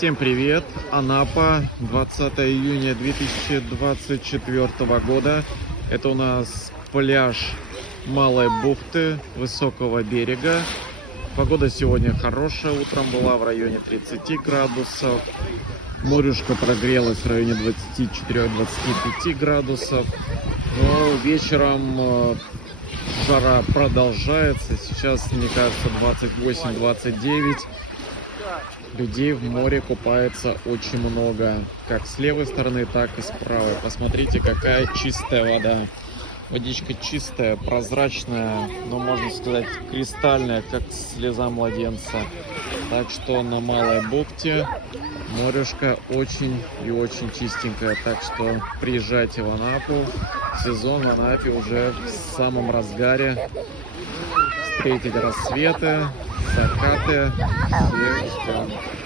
Всем привет! Анапа, 20 июня 2024 года. Это у нас пляж Малой бухты, высокого берега. Погода сегодня хорошая, утром была в районе 30 градусов. Морюшка прогрелась в районе 24-25 градусов. Но вечером жара продолжается. Сейчас, мне кажется, 28-29. Людей в море купается очень много, как с левой стороны, так и с правой. Посмотрите, какая чистая вода. Водичка чистая, прозрачная, но можно сказать кристальная, как слеза младенца. Так что на Малой бухте морюшка очень и очень чистенькая. Так что приезжайте в Анапу. Сезон в Анапе уже в самом разгаре. Встретить рассветы, закаты. Всех ждем.